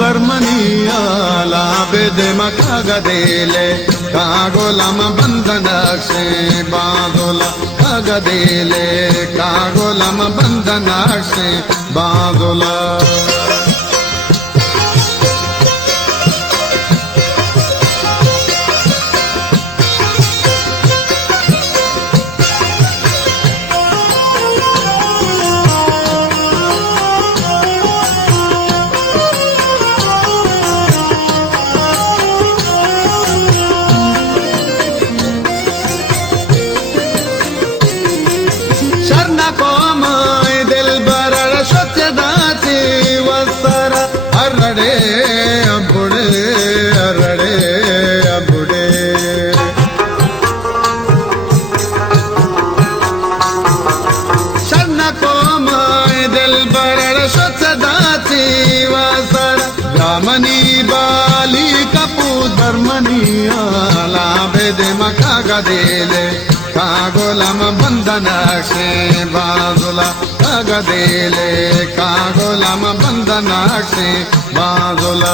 ಧರ್ಮನೀಯಾಲ ಬೆದೆಮ ಕಾಗದೇಲೆ ಕಾಗೋಲಮ ಬಂಧನಕ್ಷೆ ಬಾದೋಲ ಕಾಗದೇಲೆ ಕಾಗೋಲಮ ಬಂಧನಕ್ಷೆ ಬಾದೋಲ అరడే అబ్బుడే అరడే అబ్బుడే శరణ కోమాయ దిల్ బరడ స్వచ్ఛదాచి వసర బ్రాహ్మణి Bali కపూ ధర్మని ఆలా బెదే మకాగదేలే కాగోలమ బంధనక్షే బాజుల కాగదేలే కాగోలమ బంధనక్షే బాజుల